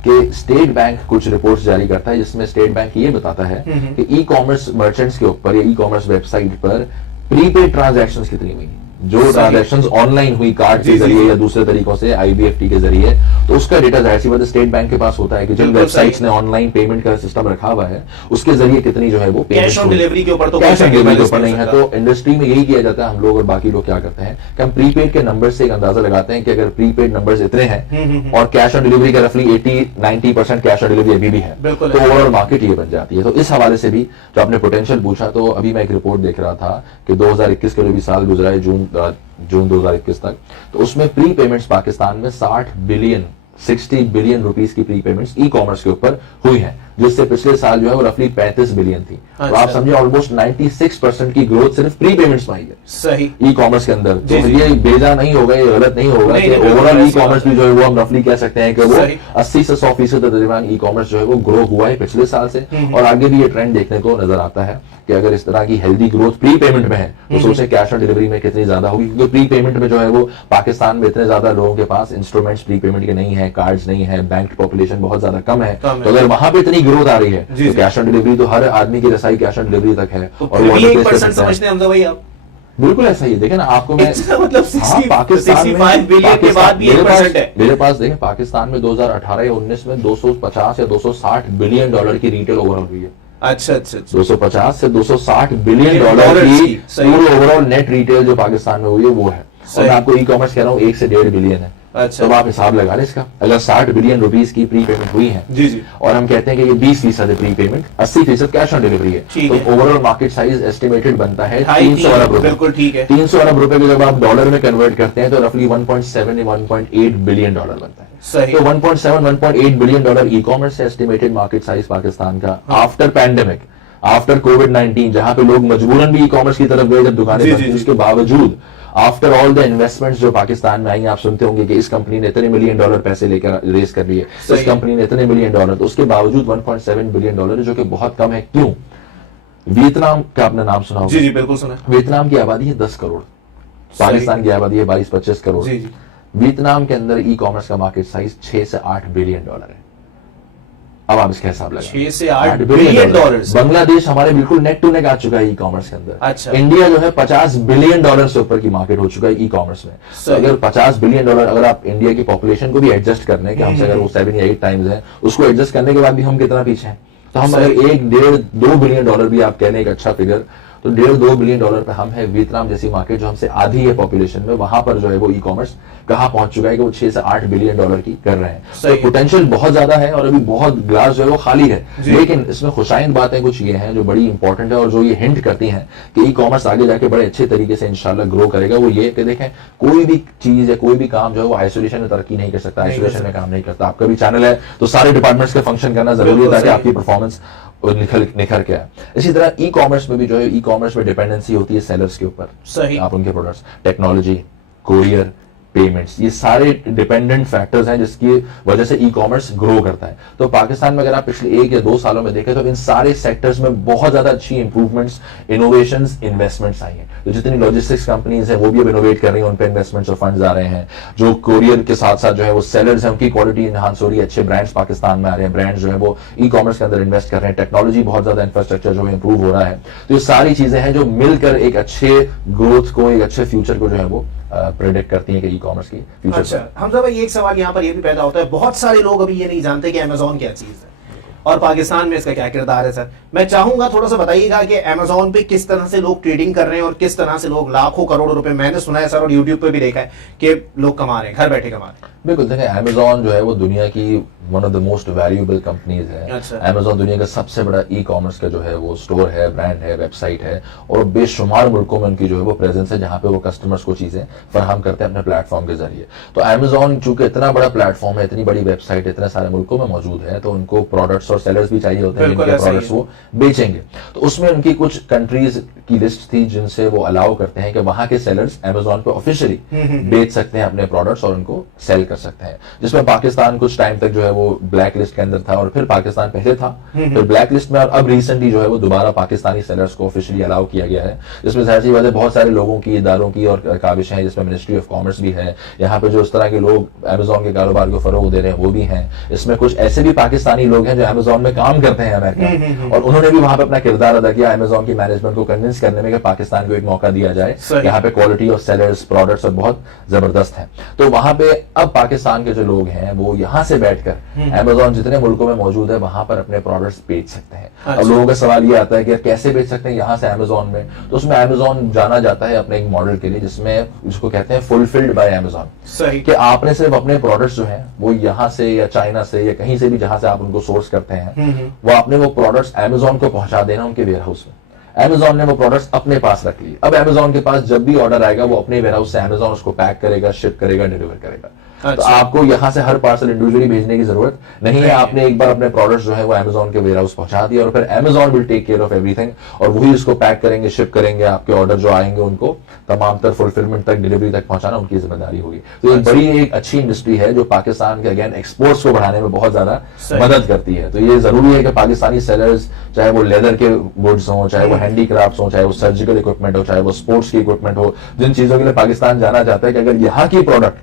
कि स्टेट बैंक कुछ रिपोर्ट्स जारी करता है, जिसमें स्टेट बैंक ये बताता है कि ई कॉमर्स मर्चेंट्स के ऊपर या ई कॉमर्स वेबसाइट पर प्रीपेड ट्रांजैक्शंस कितनी हुई, जो ट्रांजैक्शंस ऑनलाइन हुई कार्ड के जरिए या दूसरे तरीकों से आईबीएफटी के जरिए, तो उसका डेटा जाहिर सी बात है स्टेट बैंक के पास होता है कि जिन वेबसाइट्स ने ऑनलाइन पेमेंट का सिस्टम रखा हुआ है उसके जरिए कितनी जो है वो कैश ऑन डिलीवरी के ऊपर, तो कैश ऑन डिलीवरी के ऊपर नहीं है। तो इंडस्ट्री में यही किया जाता है, हम लोग और बाकी लोग क्या करते हैं कि हम प्रीपेड के नंबर से एक अंदाजा लगाते हैं कि अगर प्रीपेड नंबर्स इतने हैं और कैश ऑन डिलीवरी का रफली 80-90% कैश ऑन डिलीवरी अभी भी है, तो ओवरऑल मार्केट ये बन जाती है। तो इस हवाले से भी जो आपने पोटेंशियल पूछा, तो अभी मैं एक रिपोर्ट देख रहा था कि 2021 का जो भी साल गुजरा है, जून 2021 तक, तो उसमें प्री पेमेंट्स पाकिस्तान में 60 बिलियन रुपीस की प्री पेमेंट्स ई कॉमर्स के ऊपर हुई हैं, जिससे पिछले साल जो है वो रफली 35 बिलियन थी। तो आप समझे ऑलमोस्ट 96% की ग्रोथ सिर्फ प्री पेमेंट्स में आई है सही ई कॉमर्स के अंदर। तो ये बेजा नहीं होगा, ये गलत नहीं होगा कि ओवरऑल ई कॉमर्स भी जो है वो हम रफली कह सकते हैं कि वो 80 से 100% के दरमियान ई कॉमर्स जो है वो ग्रो हुआ है पिछले साल से, और आगे भी ये ट्रेंड देखने को नजर आता है कि अगर इस तरह की हेल्दी ग्रोथ प्री पेमेंट में है तो सोचे कैश ऑन डिलीवरी में कितनी ज्यादा होगी, क्योंकि प्री पेमेंट में जो है वो पाकिस्तान में इतने ज्यादा लोगों के पास इंस्ट्रूमेंट्स प्री पेमेंट के नहीं है, कार्ड्स नहीं है, बैंक पॉपुलेशन बहुत ज्यादा कम है। तो अगर वहां पे इतनी ग्रोथ आ रही है तो कैश ऑन डिलीवरी तो हर आदमी की रसाई कैश ऑन डिलीवरी तक है। और वो 1% समझते हैं हमजा भाई आप? बिल्कुल ऐसा ही है। देखें ना, आपको मैं मतलब 65 बिलियन के बाद भी 1% है मेरे पास। देखें, पाकिस्तान में 2018 या 19 में 250 या 260 बिलियन डॉलर की रिटेल ओवरऑल हुई है। अच्छा 250 से 260 बिलियन डॉलर की पूरी ओवरऑल नेट रिटेल जो पाकिस्तान में हुई है वो है। और मैं आपको ई कॉमर्स कह रहा हूँ 1 से 1.5 बिलियन है। अच्छा, तो आप हिसाब लगा लें इसका, अगर 60 बिलियन रुपीस की प्री पेमेंट हुई है जी और हम कहते हैं कि ये 20% है pre payment, 80% cash on delivery है, तो ओवरऑल मार्केट साइज एस्टिमेटेड बनता है 300 अरब रुपए। बिल्कुल ठीक है। 300 अरब रुपए को जब आप डॉलर में कन्वर्ट करते हैं तो रफली 1.7 या 1.8 बिलियन डॉलर बनता है। सही। तो 1.7-1.8 बिलियन डॉलर ई कॉमर्स से एस्टिमेटेड मार्केट साइज पाकिस्तान का आफ्टर पैंडेमिक, आफ्टर कोविड-19, जहां पे लोग मजबूरन भी ई कॉमर्स की तरफ गए जब दुकानें बंद थी, उसके बावजूद आफ्टर ऑल द इन्वेस्टमेंट्स जो पाकिस्तान में आई, आप सुनते होंगे कि इस कंपनी ने इतने मिलियन डॉलर पैसे लेकर रेस कर लिए, इस कंपनी ने इतने मिलियन डॉलर, तो उसके बावजूद 1.7 बिलियन डॉलर जो कि बहुत कम है। क्यों? वियतनाम का आपने नाम सुना होगा? जी बिल्कुल सुना। वियतनाम की आबादी है 10 करोड़, पाकिस्तान की आबादी है 22-25 करोड़। वियतनाम के अंदर ई कॉमर्स का मार्केट साइज 6 से 8 बिलियन डॉलर है। अब आप इसका हिसाब लगाएं, 6 से 8 बिलियन डॉलर। बांग्लादेश हमारे बिल्कुल नेक टू नेक आ चुका है ई कॉमर्स के अंदर। अच्छा। इंडिया जो है 50 बिलियन डॉलर से ऊपर की मार्केट हो चुका है ई कॉमर्स में। तो अगर 50 बिलियन डॉलर, अगर आप इंडिया की पॉपुलेशन को भी एडजस्ट कर लें कि हमसे अगर वो 7 या 8 टाइम्स है, उसको एडजस्ट करने के बाद भी हम कितना पीछे हैं, तो हम अगर 1-1.5-2 बिलियन डॉलर भी आप कहने एक अच्छा फिगर, तो 1.5-2 बिलियन डॉलर पे हम है। वियतनाम जैसी मार्केट जो हमसे आधी है पॉपुलेशन में, वहां पर जो है वो ई कॉमर्स कहां पहुंच चुका है कि वो 6 से 8 बिलियन डॉलर की कर रहे हैं। तो पोटेंशियल बहुत ज्यादा है और अभी बहुत ग्लास जो है वो खाली है। लेकिन इसमें खुशाइंद बातें कुछ ये हैं जो बड़ी इंपॉर्टेंट है और जो ये हिंट करती हैं कि ई कॉमर्स आगे जाके बड़े अच्छे तरीके से इंशाल्लाह ग्रो करेगा। वो ये कि देखें, कोई भी चीज या कोई भी काम जो है वो आइसोलेशन में तरक्की नहीं कर सकता, आइसोलेशन में काम नहीं करता। आपका भी चैनल है तो सारे डिपार्टमेंट्स का फंक्शन करना जरूरी है ताकि आपकी परफॉर्मेंस निखर के आए। इसी तरह ई कॉमर्स में भी जो है, ई कॉमर्स में डिपेंडेंसी होती है सेलर्स के ऊपर। सही। आप उनके प्रोडक्ट्स, टेक्नोलॉजी, कोरियर, पेमेंट्स, ये सारे डिपेंडेंट फैक्टर्स हैं जिसकी वजह से ई कॉमर्स ग्रो करता है। तो पाकिस्तान में अगर आप पिछले 1 या 2 सालों में देखें तो इन सारे सेक्टर्स में बहुत ज्यादा अच्छी इंप्रूवमेंट्स, इनोवेशंस, इन्वेस्टमेंट्स आई हैं। तो जितनी लॉजिस्टिक्स कंपनीज हैं वो भी अब इनोवेट कर रही हैं, उन पे इन्वेस्टमेंट्स और फंड्स आ रहे हैं। जो कोरियर के साथ साथ जो है वो सेलर्स हैं, उनकी क्वालिटी इनहांस हो रही है, अच्छे ब्रांड्स पाकिस्तान में आ रहे हैं, ब्रांड्स जो है वो ई कॉमर्स के अंदर इन्वेस्ट कर रहे हैं, टेक्नोलॉजी बहुत ज्यादा इंफ्रास्ट्रक्चर जो है इंप्रूव हो रहा है। तो ये सारी चीजें हैं जो मिलकर एक अच्छे ग्रोथ को, एक अच्छे फ्यूचर को जो है वो प्रेडिक्ट करती हैं कि ई कॉमर्स की फ्यूचर। अच्छा हमजा भाई, एक सवाल यहाँ पर ये भी पैदा होता है, बहुत सारे लोग अभी ये नहीं जानते कि अमेजोन क्या चीज है और पाकिस्तान में इसका क्या किरदार है। सर मैं चाहूंगा थोड़ा सा बताइएगा कि अमेजोन पे किस तरह से लोग ट्रेडिंग कर रहे हैं और किस तरह से लोग लाखों करोड़ों रुपए, मैंने सुना है सर और यूट्यूब पे भी देखा है कि लोग कमा रहे हैं, घर बैठे कमा रहे हैं। बिल्कुल, देखिए अमेजोन जो है वो दुनिया की one of the most valuable companies है। अच्छा। अमेजोन दुनिया का सबसे बड़ा ई कॉमर्स का जो है वो स्टोर है, ब्रांड है, वेबसाइट है और बेशुमार मुल्कों में उनकी जो है वो प्रेजेंस है जहां पे वो कस्टमर्स को चीजें फराहम करते हैं अपने प्लेटफॉर्म के जरिए। तो अमेजोन चूंकि इतना बड़ा प्लेटफॉर्म है, इतनी बड़ी वेबसाइट इतने सारे मुल्कों में मौजूद है, तो उनको प्रोडक्ट्स और सेलर्स भी चाहिए होते हैं जिनके प्रोडक्ट्स वो बेचेंगे। तो उसमें उनकी कुछ कंट्रीज की लिस्ट थी जिनसे वो अलाउ करते हैं कि वहां के सेलर्स अमेजोन पे ऑफिशियली बेच सकते हैं अपने प्रोडक्ट्स और उनको सेल कर सकते हैं, जिसमें पाकिस्तान कुछ टाइम तक जो है वो ब्लैक लिस्ट के अंदर था और फिर पाकिस्तान पहले था, फिर ब्लैक लिस्ट में, और अब रिसेंटली जो है वो दोबारा पाकिस्तानी सेलर्स को ऑफिशियली अलाउ किया गया है, जिसमें जाहिर सी बात है बहुत सारे लोगों की, इदारों की और काबिशें हैं, जिसमें मिनिस्ट्री ऑफ कॉमर्स भी है। यहाँ पे जो इस तरह के लोग अमेजोन के कारोबार को फरोग दे रहे हैं वो भी हैं। इसमें कुछ ऐसे भी पाकिस्तानी लोग हैं जो अमेजोन में काम करते हैं अमेरिका, और उन्होंने भी वहां पे अपना किरदार अदा किया अमेजोन की मैनेजमेंट को कन्विंस करने में कि पाकिस्तान को एक मौका दिया जाए। यहाँ पे क्वालिटी ऑफ सेलर्स, प्रोडक्ट्स और बहुत जबरदस्त है। तो वहां पे अब पाकिस्तान के जो लोग हैं वो यहाँ से बैठकर अमेजोन जितने मुल्कों में मौजूद है वहां पर अपने प्रोडक्ट्स बेच सकते हैं। अच्छा। अब लोगों का सवाल ये आता है कि कैसे बेच सकते हैं यहाँ से अमेजोन में, तो उसमें अमेजोन जाना जाता है अपने एक मॉडल के लिए जिसमें जिसको कहते हैं फुलफिल्ड बाय अमेजोन। सही कि आपने सिर्फ अपने प्रोडक्ट्स जो हैं वो यहाँ से या चाइना से या कहीं से भी जहां से आप उनको सोर्स करते हैं वो आपने वो प्रोडक्ट्स अमेजोन को पहुंचा देना उनके वेयर हाउस में। अमेजोन ने वो प्रोडक्ट्स अपने पास रख लिए। अब अमेजोन के पास जब भी ऑर्डर आएगा वो अपने वेयर हाउस से अमेजोन उसको पैक करेगा, शिप करेगा, डिलीवर करेगा। तो आपको यहां से हर पार्सल इंडिविजुअली भेजने की जरूरत नहीं है। आपने एक बार अपने प्रोडक्ट्स जो है वो अमेजोन के वेयर हाउस पहुंचा दिया और फिर Amazon will take care of everything और वही इसको पैक करेंगे, शिप करेंगे, आपके ऑर्डर जो आएंगे उनको तमाम तर फुलफिलमेंट तक, डिलीवरी तक पहुंचाना उनकी जिम्मेदारी होगी। तो एक बड़ी एक अच्छी इंडस्ट्री है जो पाकिस्तान के अगेन एक्सपोर्ट्स को बढ़ाने में बहुत ज्यादा मदद करती है। तो ये जरूरी है कि पाकिस्तानी सेलर्स, चाहे वो लेदर के गुड्स हो, चाहे वो हैंडीक्राफ्ट्स हो, चाहे वो सर्जिकल इक्विपमेंट हो, चाहे वो स्पोर्ट्स की इक्विपमेंट हो, जिन चीजों के लिए पाकिस्तान जाना चाहता है कि अगर यहाँ की प्रोडक्ट,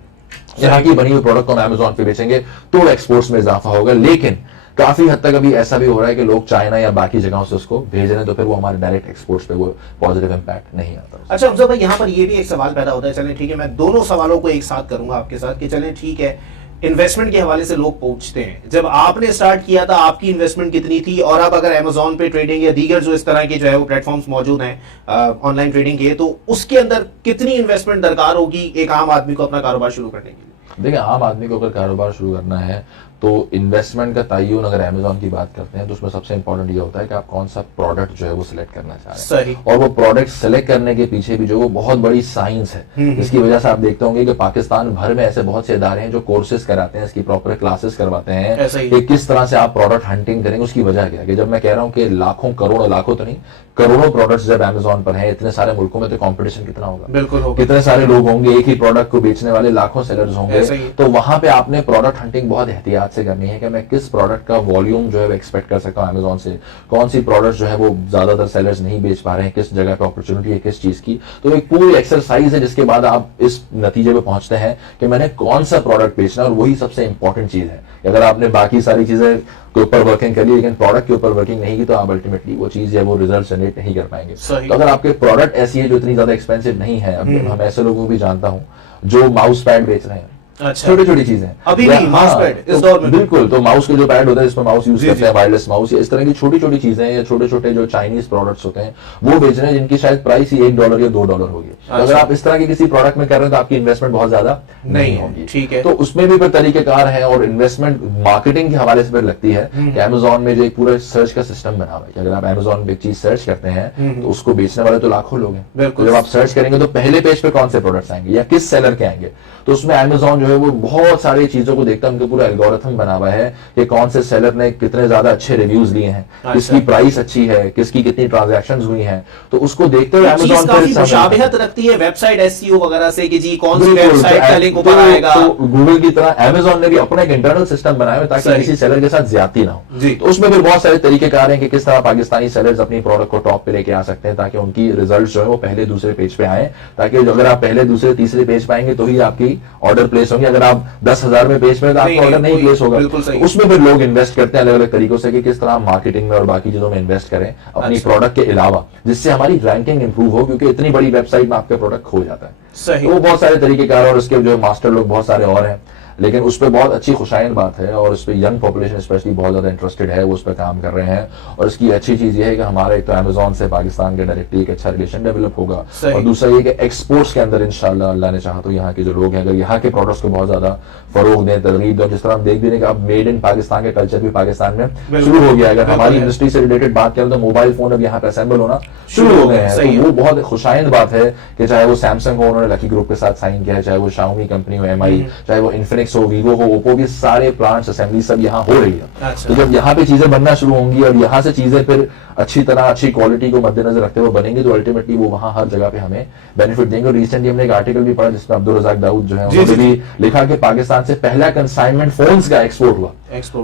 यहाँ की बनी हुई प्रोडक्ट को हम अमेजोन पे बेचेंगे तो एक्सपोर्ट्स में इजाफा होगा। लेकिन काफी हद तक अभी ऐसा भी हो रहा है कि लोग चाइना या बाकी जगहों से उसको भेज रहे हैं, तो फिर वो हमारे डायरेक्ट एक्सपोर्ट्स पे वो पॉजिटिव इंपैक्ट नहीं आता। अच्छा हमजा भाई, यहाँ पर ये भी एक सवाल पैदा होता है, चलें ठीक है, मैं दोनों सवालों को एक साथ करूंगा आपके साथ कि चलें ठीक है, इन्वेस्टमेंट के हवाले से लोग पूछते हैं, जब आपने स्टार्ट किया था आपकी इन्वेस्टमेंट कितनी थी, और अब अगर अमेजोन पे ट्रेडिंग या दीगर जो इस तरह के जो है वो प्लेटफॉर्म्स मौजूद हैं ऑनलाइन ट्रेडिंग के, तो उसके अंदर कितनी इन्वेस्टमेंट दरकार होगी एक आम आदमी को अपना कारोबार शुरू करने के लिए? देखिए, आम आदमी को अगर कारोबार शुरू करना है तो इन्वेस्टमेंट का तयन अगर अमेजोन की बात करते हैं तो उसमें सबसे इंपॉर्टेंट ये होता है कि आप कौन सा प्रोडक्ट जो है वो सिलेक्ट करना चाह रहे हैं। और वो प्रोडक्ट सिलेक्ट करने के पीछे भी जो वो बहुत बड़ी साइंस है, जिसकी वजह से आप देखते होंगे कि पाकिस्तान भर में ऐसे बहुत से इदारे हैं जो कोर्सेज कराते हैं, इसकी प्रॉपर क्लासेस करवाते हैं कि किस तरह से आप प्रोडक्ट हंटिंग करेंगे। उसकी वजह क्या है कि जब मैं कह रहा हूँ कि लाखों करोड़ों, लाखों तो नहीं करोड़ों प्रोडक्ट्स जब अमेजोन पर हैं, इतने सारे मुल्कों में, तो कंपटीशन कितना होगा? बिल्कुल होगा। कितने सारे लोग होंगे, एक ही प्रोडक्ट को बेचने वाले लाखों सेलर्स होंगे। तो वहां पे आपने प्रोडक्ट हंटिंग बहुत एहतियात से करनी है कि मैं किस प्रोडक्ट का वॉल्यूम जो है वो एक्सपेक्ट कर सकता हूं अमेजोन से, कौन सी प्रोडक्ट जो है वो ज्यादातर सेलर्स नहीं बेच पा रहे हैं, किस जगह पे अपॉर्चुनिटी है, किस चीज की। तो एक पूरी एक्सरसाइज है जिसके बाद आप इस नतीजे पे पहुंचते हैं कि मैंने कौन सा प्रोडक्ट बेचना है, और वही सबसे इंपॉर्टेंट चीज है। अगर आपने बाकी सारी चीजें के ऊपर वर्किंग करी लेकिन प्रोडक्ट के ऊपर वर्किंग नहीं की तो आप अल्टीमेटली वो चीज है वो रिजल्ट जनरेट नहीं कर पाएंगे। तो अगर आपके प्रोडक्ट ऐसी है जो इतनी ज्यादा एक्सपेंसिव नहीं है, अब हम ऐसे लोगों को भी जानता हूं जो माउस पैड बेच रहे हैं, छोटी छोटी चीजें अभी भी माउस पैड इस दौर में बिल्कुल, तो माउस के जो पैड होता है जिसमें माउस यूज करते हैं, वायरलेस माउस, या इस तरह की छोटी छोटी चीजें या छोटे छोटे जो चाइनीज प्रोडक्ट्स होते हैं वो बेच रहे हैं जिनकी शायद प्राइस ही $1 या $2 होगी। अगर आप इस तरह की किसी प्रोडक्ट में कर रहे हैं तो आपकी इन्वेस्टमेंट बहुत ज्यादा नहीं होगी। ठीक है, तो उसमें भी कोई तरीकेकार है और इन्वेस्टमेंट मार्केटिंग के हवाले से लगती है कि अमेजोन में जो एक पूरा सर्च का सिस्टम बना हुआ है कि अगर आप अमेजोन पे एक चीज सर्च करते हैं तो उसको बेचने वाले तो लाखों लोग हैं। तो जब आप सर्च करेंगे तो पहले पेज पे कौन से प्रोडक्ट्स आएंगे या किस सेलर के आएंगे, तो उसमें अमेजोन जो है वो बहुत सारी चीजों को देखता है, उनका पूरा एल्गोरिथम बना हुआ है कि कौन से सेलर ने कितने ज्यादा अच्छे रिव्यूज लिए हैं, किसकी प्राइस अच्छी है, किसकी कितनी ट्रांजैक्शंस हुई हैं, तो उसको देखते हुए अमेजोन काफी मुशाबिहत रखती है वेबसाइट एसईओ वगैरह से कि जी कौन सी वेबसाइट का लिंक ऊपर आएगा। तो गूगल की तरह अमेजोन ने भी अपना एक इंटरनल सिस्टम बनाया है ताकि किसी सेलर के साथ ज्यादती ना हो। तो उसमें फिर बहुत सारे तरीकेकार हैं कि किस तरह पाकिस्तानी सेलर्स अपनी प्रोडक्ट को टॉप पे लेके आ सकते हैं ताकि उनकी रिजल्ट जो है वो पहले दूसरे पेज पे आए, ताकि अगर आप पहले दूसरे तीसरे पेज पे आएंगे तो ही आपकी ऑर्डर प्लेस प्लेस होंगे। अगर आप 10,000 में बेच रहे हो तो आपका ऑर्डर नहीं प्लेस होगा। तो उसमें फिर लोग इन्वेस्ट करते हैं अलग अलग तरीकों से कि किस तरह मार्केटिंग में और बाकी चीजों में इन्वेस्ट करें अपनी प्रोडक्ट के अलावा, जिससे हमारी रैंकिंग इंप्रूव हो, क्योंकि इतनी बड़ी वेबसाइट में आपका प्रोडक्ट खो जाता है। सही। तो वो बहुत सारे तरीकेकार और उसके जो मास्टर लोग बहुत सारे और हैं, लेकिन उस पर बहुत अच्छी खुशाइन बात है और उस पर यंग पॉपुलेशन स्पेशली बहुत ज्यादा इंटरेस्टेड है, वो उस पर काम कर रहे हैं। और इसकी अच्छी चीज ये है कि हमारा एक तो अमेजोन से पाकिस्तान के डायरेक्टली एक अच्छा रिलेशन डेवलप होगा, और दूसरा ये कि एक्सपोर्ट्स के अंदर इंशाल्लाह अल्लाह ने चाहा तो यहाँ के जो लोग हैं अगर यहाँ के प्रोडक्ट्स को बहुत ज्यादा फरोग दें, तरगीब दें, जिस तरह हम देख भी रहे हैं कि अब मेड इन पाकिस्तान का कल्चर भी पाकिस्तान में शुरू हो गया। अगर हमारी इंडस्ट्री से रिलेटेड बात करें तो मोबाइल फोन अब यहाँ पे असेंबल होना शुरू हो गए हैं, तो वो बहुत खुशाइंद बात है कि चाहे वो सैमसंग हो, उन्होंने लकी ग्रुप के साथ साइन किया है, चाहे वो शाओमी कंपनी हो, एमआई, चाहे वो इन्फिनिक्स हो, वीवो हो, ओप्पो, भी सारे प्लांट्स असेंबली सब यहाँ हो रही है। तो जब यहाँ पे चीजें बनना शुरू होंगी और यहाँ से चीजें फिर अच्छी तरह अच्छी क्वालिटी को मद्देनजर रखते हुए बनेंगी, तो अल्टीमेटली वो वहां हर जगह पे हमें बेनिफिट देंगे। और रिसेंटली हमने एक आर्टिकल भी पढ़ा जिसमें अब्दुल रज़ाक दाऊद जो है उन्होंने भी लिखा कि पाकिस्तान से पहला कंसाइनमेंट फोन्स का एक्सपोर्ट हुआ।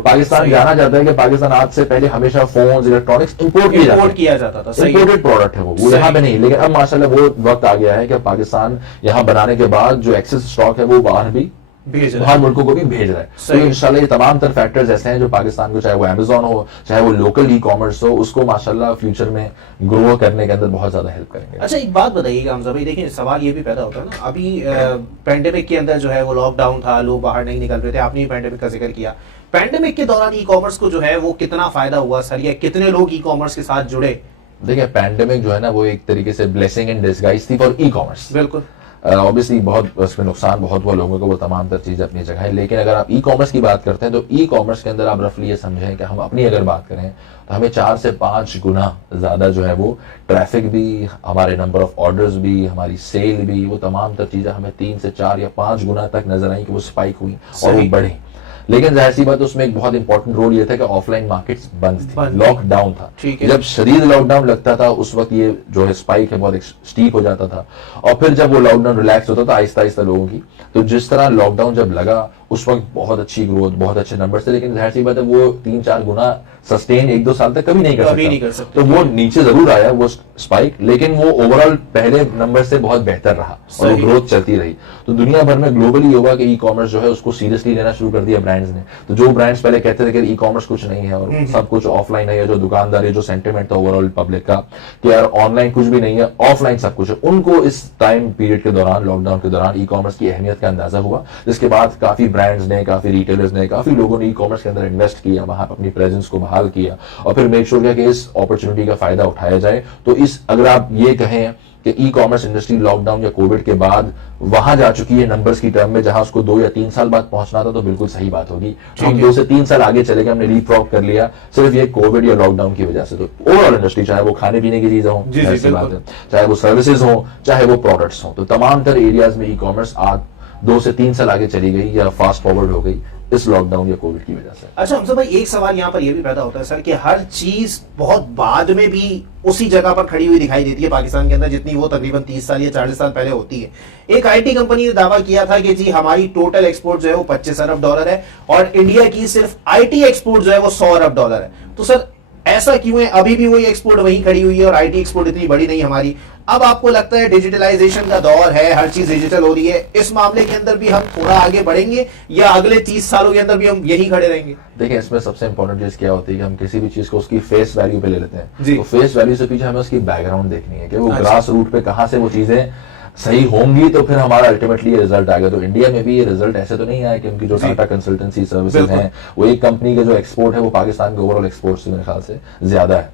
पाकिस्तान जाना जाता है कि पाकिस्तान आज से पहले हमेशा फोन्स, इलेक्ट्रॉनिक्स इंपोर्ट किया जाता था, इंपोर्टेड प्रोडक्ट है वो यहाँ पे नहीं। लेकिन अब माशाल्लाह वो वक्त आ गया है कि पाकिस्तान यहाँ बनाने के बाद जो एक्सेस स्टॉक है वो बाहर भी बाहर मुल्कों को भी भेज रहा है। तो इंशाल्लाह ये तमाम तर फैक्टर्स ऐसे हैं जो पाकिस्तान को, चाहे वो अमेजोन हो, चाहे वो लोकल ई कॉमर्स हो, उसको माशाल्लाह फ्यूचर में ग्रो करने के अंदर बहुत ज्यादा हेल्प करेंगे। अच्छा, एक बात बताइएगा हमजा भाई, देखिए सवाल ये भी पैदा होता है ना, अभी पैंडेमिक के अंदर जो है वो लॉकडाउन था, लोग बाहर नहीं निकल रहे थे, आपने पैंडेमिक का जिक्र किया। पैंडेमिक के दौरान ई कॉमर्स को जो है वो कितना फायदा हुआ सर, या कितने लोग ई कॉमर्स के साथ जुड़े? देखिए पैंडेमिक जो है ना वो एक तरीके से ब्लेसिंग इन डिस्गाइज थी फॉर ई कॉमर्स। बिल्कुल, ऑब्वियसली बहुत उसमें नुकसान बहुत हुआ लोगों को, वो तमाम तर चीजें अपनी जगह है। लेकिन अगर आप ई कॉमर्स की बात करते हैं तो ई कॉमर्स के अंदर आप रफली ये समझें कि हम अपनी अगर बात करें तो हमें 4 से 5 गुना ज्यादा जो है वो ट्रैफिक भी, हमारे नंबर ऑफ ऑर्डर्स भी, हमारी सेल भी, वो तमाम तर चीजें हमें 3 से 4 या 5 गुना तक नजर आई कि वो स्पाइक हुई और वो बढ़ी। लेकिन जाहिर सी बात उसमें एक बहुत इंपॉर्टेंट रोल ये था कि ऑफलाइन मार्केट्स बंद थी, लॉकडाउन था। जब शदीद लॉकडाउन लगता था उस वक्त ये जो है स्पाइक है बहुत स्टीप हो जाता था, और फिर जब वो लॉकडाउन रिलैक्स होता था आहिस्ता आहिस्ता लोगों की, तो जिस तरह लॉकडाउन जब लगा उस वक्त बहुत अच्छी ग्रोथ, बहुत अच्छे नंबर थे। लेकिन जाहिर सी बात है वो 3-4 गुना सस्टेन 1-2 साल तक कभी नहीं कर सकता। तो वो नीचे जरूर आया वो स्पाइक, लेकिन वो ओवरऑल पहले नंबर से बहुत बेहतर रहा और वो ग्रोथ चलती रही। तो दुनिया भर में ग्लोबली हुआ कि ई कॉमर्स जो है उसको सीरियसली लेना शुरू कर दिया ब्रांड्स ने। तो जो ब्रांड्स पहले कहते थे कि ई कॉमर्स कुछ नहीं है और सब कुछ ऑफलाइन है, जो दुकानदारी, जो सेंटिमेंट था ओवरऑल पब्लिक का कि यार ऑनलाइन कुछ भी नहीं है, ऑफलाइन सब कुछ है, उनको इस टाइम पीरियड के दौरान, लॉकडाउन के दौरान ई कॉमर्स की अहमियत का अंदाजा हुआ। जिसके बाद काफी ब्रांड्स ने, काफी रिटेलर्स ने, काफी लोगों ने ई कॉमर्स के अंदर इन्वेस्ट किया, वहां अपनी प्रेजेंस को बहाल किया और फिर मेक श्योर किया कि इस अपॉर्चुनिटी का फायदा उठाया जाए। तो इस अगर आप ये कहें कि ई कॉमर्स इंडस्ट्री लॉकडाउन या कोविड के बाद वहां जा चुकी है नंबर्स की टर्म में, जहां उसको 2 या 3 साल बाद पहुंचना था, तो बिल्कुल सही बात होगी। हम 2 से 3 साल आगे चले गए, हमने लीपफ्रॉग कर लिया सिर्फ ये कोविड या लॉकडाउन की वजह से। तो ओवरऑल इंडस्ट्री, चाहे वो खाने पीने की चीजें हो, ऐसी बात है, चाहे वो सर्विसेज हो, चाहे वो प्रोडक्ट्स हो, तो तमाम तर एरियाज में ई कॉमर्स आज 2 से 3 साल आगे चली गई या फास्ट फॉरवर्ड हो गई इस लॉकडाउन या कोविड की वजह से। अच्छा हमजा भाई, एक सवाल यहाँ पर यह भी पैदा होता है सर कि हर चीज बहुत बाद में भी उसी जगह पर खड़ी हुई दिखाई देती है पाकिस्तान के अंदर, जितनी वो तकरीबन 30 साल या 40 साल पहले होती है। एक आईटी कंपनी ने दावा किया था कि जी हमारी टोटल एक्सपोर्ट जो है वो $25 अरब है और इंडिया की सिर्फ आईटी एक्सपोर्ट जो है वो $100 अरब है। तो सर ऐसा क्यों है? अभी भी वही एक्सपोर्ट वहीं खड़ी हुई है और आईटी एक्सपोर्ट इतनी बड़ी नहीं हमारी। अब आपको लगता है डिजिटलाइजेशन का दौर है, हर चीज डिजिटल हो रही है, इस मामले के अंदर भी हम थोड़ा आगे बढ़ेंगे या अगले 30 सालों के अंदर भी हम यही खड़े रहेंगे? देखिए इसमें सबसे इंपॉर्टेंट चीज क्या होती है कि हम किसी भी चीज को उसकी फेस वैल्यू पे ले लेते हैं। तो फेस वैल्यू से पीछे हमें उसकी बैकग्राउंड देखनी है कि वो ग्रास रूट पे कहां से वो चीजें सही होंगी, तो फिर हमारा अल्टीमेटली ये रिजल्ट आएगा। तो इंडिया में भी ये रिजल्ट ऐसे तो नहीं आया कि उनकी जो टाटा कंसल्टेंसी सर्विसेज हैं वो एक कंपनी का जो एक्सपोर्ट है वो पाकिस्तान के ओवरऑल एक्सपोर्ट से मेरे ख्याल से ज्यादा है,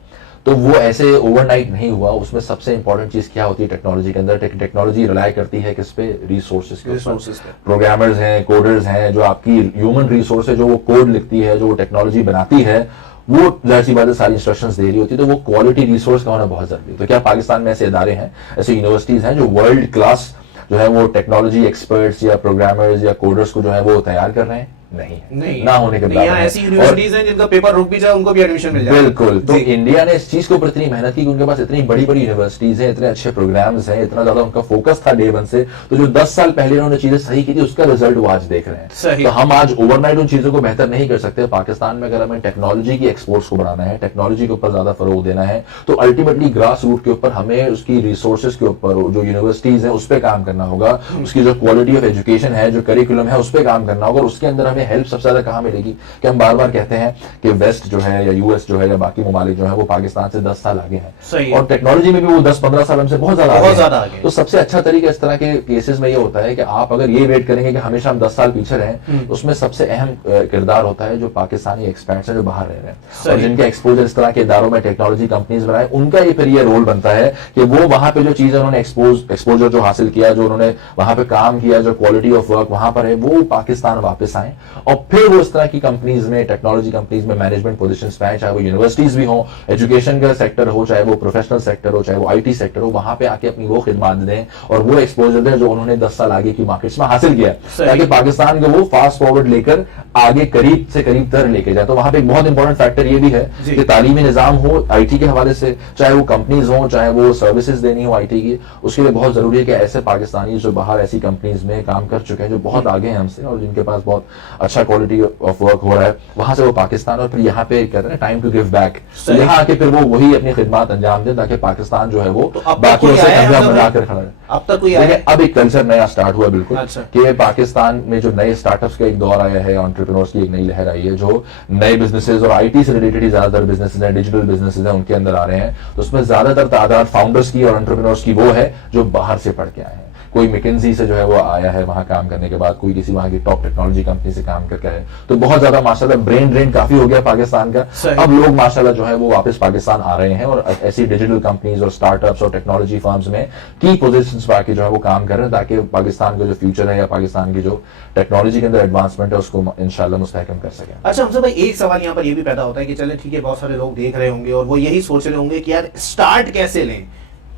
तो वो ऐसे ओवरनाइट नहीं हुआ। उसमें सबसे इंपॉर्टेंट चीज क्या होती है टेक्नोलॉजी के अंदर, टेक्नोलॉजी रिलाय करती है किस पे, रिसोर्सेज पे। प्रोग्रामर्स हैं, कोडर्स हैं, जो आपकी ह्यूमन रिसोर्स है, जो वो कोड लिखती है, जो वो टेक्नोलॉजी बनाती है, वो जाहिर सी बात है सारी इंस्ट्रक्शंस दे रही होती है, तो वो क्वालिटी रिसोर्स का होना बहुत जरूरी है। तो क्या पाकिस्तान में ऐसे इदारे हैं, ऐसे यूनिवर्सिटीज हैं जो वर्ल्ड क्लास जो है वो टेक्नोलॉजी एक्सपर्ट्स या प्रोग्रामर्स या कोडर्स को जो है वो तैयार कर रहे हैं? नहीं है, नहीं ना होने के यहाँ बराबर है। ऐसी यूनिवर्सिटीज हैं जिनका पेपर रुक भी जाए उनको भी एडमिशन मिल जाए। बिल्कुल, तो इंडिया ने इस चीज के ऊपर इतनी मेहनत की कि उनके पास इतनी बड़ी बड़ी यूनिवर्सिटीज हैं, इतने अच्छे प्रोग्राम्स हैं, इतना ज्यादा उनका फोकस था डे वन से, तो जो 10 साल पहले उन्होंने चीजें सही की थी उसका रिजल्ट वो आज देख रहे हैं। सही। तो हम आज ओवरनाइट उन चीजों को बेहतर नहीं कर सकते। पाकिस्तान में अगर हमें टेक्नोलॉजी की एक्सपोर्ट्स को बढ़ाना है, टेक्नोलॉजी के ऊपर ज्यादा फरोग देना है, तो अल्टीमेटली ग्रास रूट के ऊपर हमें उसकी रिसोर्सेज के ऊपर, जो यूनिवर्सिटीज है उस पर काम करना होगा, उसकी जो क्वालिटी ऑफ एजुकेशन है, जो करिकुलम है उस पर काम करना होगा। और उसके अंदर हमें हेल्प सबसे ज्यादा कहां मिलेगी कि हम बार बार कहते हैं कि वेस्ट जो है या यूएस जो है या बाकी ममालिक जो है वो पाकिस्तान से 10 साल आगे हैं, और टेक्नोलॉजी में भी वो 10-15 साल हमसे बहुत ज्यादा आगे हैं। तो सबसे अच्छा तरीका इस तरह के केसेस में ये होता है कि आप अगर ये वेट करेंगे कि हमेशा हम 10 साल पीछे रहें, उसमें सबसे अहम किरदार होता है जो पाकिस्तानी एक्सपर्ट्स हैं जो बाहर रह रहे हैं और जिनके एक्सपोजर इस तरह के इदारों में टेक्नोलॉजी कंपनीज बनाए, उनका ये फिर ये रोल बनता है कि वो वहां पे जो चीजें उन्होंने एक्सपोजर जो हासिल किया, जो उन्होंने वहां पे काम किया, जो क्वालिटी ऑफ वर्क वहां पर है, वो पाकिस्तान वापस आए और फिर वो इस तरह की कंपनीज में, टेक्नोलॉजी कंपनीज में मैनेजमेंट पोजीशंस पे आए, चाहे वो यूनिवर्सिटीज भी हो, एजुकेशन का सेक्टर हो, चाहे वो प्रोफेशनल सेक्टर हो, चाहे वो आईटी सेक्टर हो, वहां पे आके अपनी वो खिदमत दें और वो एक्सपोजर दें जो उन्होंने 10 साल आगे की मार्केट्स में हासिल किया, ताकि पाकिस्तान को वो फास्ट फॉरवर्ड लेकर आगे करीब से करीब तर लेके जाए। तो वहां पे एक बहुत इंपॉर्टेंट फैक्टर ये भी है कि तालीमी निजाम हो आईटी के हवाले से, चाहे वो कंपनीज हो, चाहे वो सर्विसेज देनी हो आईटी की, उसके लिए बहुत जरूरी है कि ऐसे पाकिस्तानी जो बाहर ऐसी कंपनीज में काम कर चुके हैं, जो बहुत आगे हैं हमसे और जिनके पास बहुत अच्छा क्वालिटी ऑफ वर्क हो रहा है, वहां से वो पाकिस्तान और फिर यहाँ पे कहते हैं टाइम टू गिव बैक, यहाँ आके फिर वो वही अपनी खिदमत अंजाम दे ताकि पाकिस्तान जो है वो बाकी से कंधा मिलाकर खड़ा है। अब तक कोई देखिए अब एक कल्चर नया स्टार्ट हुआ बिल्कुल, अच्छा। कि पाकिस्तान में जो नए स्टार्टअप्स का एक दौर आया है, एंटरप्रेन्योर्स की एक नई लहर आई है, जो नए बिजनेसेस और आईटी से रिलेटेड ज्यादातर बिजनेसेस हैं, डिजिटल बिजनेसेस हैं, उनके अंदर आ रहे हैं। तो उसमें ज्यादातर तादाद फाउंडर्स की और एंटरप्रेन्योर्स की वो है जो बाहर से पढ़ के आए हैं। कोई मैकेंजी से जो है वो आया है वहां काम करने के बाद, कोई किसी वहां की टॉप टेक्नोलॉजी कंपनी से काम करके आए। तो बहुत ज्यादा माशाल्लाह ब्रेन ड्रेन काफी हो गया पाकिस्तान का। अब लोग माशाल्लाह जो है वो वापस पाकिस्तान आ रहे हैं और ऐसी डिजिटल कंपनीज और स्टार्टअप्स और टेक्नोलॉजी फर्म्स में की पोजीशंस पर आके जो है वो काम कर रहे हैं, ताकि पाकिस्तान का जो फ्यूचर है या पाकिस्तान की जो टेक्नोलॉजी के अंदर एडवांसमेंट है उसको इंशाल्लाह मुस्तहकम कर सके। अच्छा हमसे भाई एक सवाल यहाँ पर ये भी पैदा होता है कि चले ठीक है, बहुत सारे लोग देख रहे होंगे और वो यही सोच रहे होंगे कि यार स्टार्ट कैसे लें।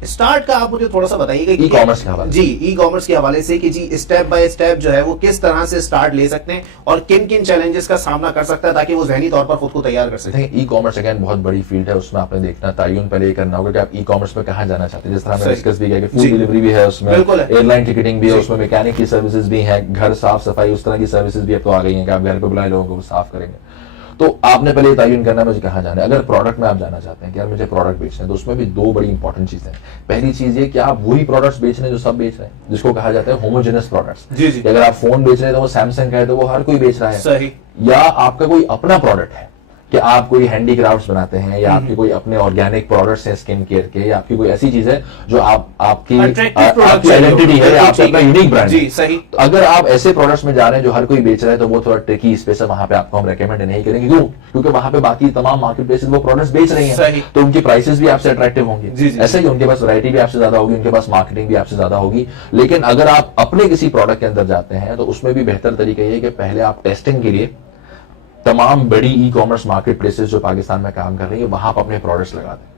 स्टार्ट का आप मुझे थोड़ा सा बताइएगा ई कॉमर्स के हवाले जी, ई कॉमर्स के हवाले से कि जी स्टेप बाय स्टेप जो है वो किस तरह से स्टार्ट ले सकते हैं और किन किन चैलेंजेस का सामना कर सकता है ताकि वो ज़हनी तौर पर खुद को तैयार कर सके। ई कॉमर्स अगेन बहुत बड़ी फील्ड है, उसमें आपने देखना तयन पहले ये करना होगा कि आप ई कॉमर्स में कहाँ जाना चाहते हैं। जिस तरह हमने डिस्कस भी किया कि फूड डिलीवरी भी है उसमें, एयरलाइन टिकटिंग भी है उसमें, मैकेनिक की सर्विसेज भी है, घर साफ सफाई उस तरह की सर्विसेज भी अब तो आ गई है कि आप घर पे बुलाए लोगों को साफ करेंगे। तो आपने पहले तयन करना है मुझे कहाँ जाना है। अगर प्रोडक्ट में आप जाना चाहते हैं कि यार मुझे प्रोडक्ट बेचना है, तो उसमें भी दो बड़ी इंपॉर्टेंट चीजें हैं। पहली चीज ये कि आप वही प्रोडक्ट्स बेच रहे हैं जो सब बेच रहे हैं, जिसको कहा जाता है होमोजेनस प्रोडक्ट्स। अगर आप फोन बेच रहे हैं तो वो सैमसंग का है तो वो हर कोई बेच रहा है, सही। या आपका कोई अपना प्रोडक्ट है कि आप कोई हैंडीक्राफ्ट्स बनाते हैं या आपके कोई अपने ऑर्गेनिक प्रोडक्ट्स हैं स्किन केयर के, या आपकी कोई ऐसी चीज है जो आपकी आइडेंटिटी है, आपका अपना यूनिक ब्रांड है। सही। तो अगर आप ऐसे प्रोडक्ट्स में जा रहे हैं जो हर कोई बेच रहा है तो वो थोड़ा ट्रिकी स्पेस है, वहां पे आपको हम रेकमेंड नहीं करेंगे। क्यों? क्योंकि वहां पे बाकी तमाम मार्केट प्लेसेस वो प्रोडक्ट्स बेच रही हैं, तो उनकी प्राइसेस भी आपसे अट्रैक्टिव होंगी। ऐसे ही उनके पास वैरायटी भी आपसे ज्यादा होगी, उनके पास मार्केटिंग भी आपसे ज्यादा होगी। लेकिन अगर आप अपने किसी प्रोडक्ट के अंदर जाते हैं तो उसमें भी बेहतर तरीका ये है कि पहले आप टेस्टिंग के लिए तमाम बड़ी ई कॉमर्स मार्केट प्लेसेस जो पाकिस्तान में काम कर रही है वहां पर अपने प्रोडक्ट्स लगा दें।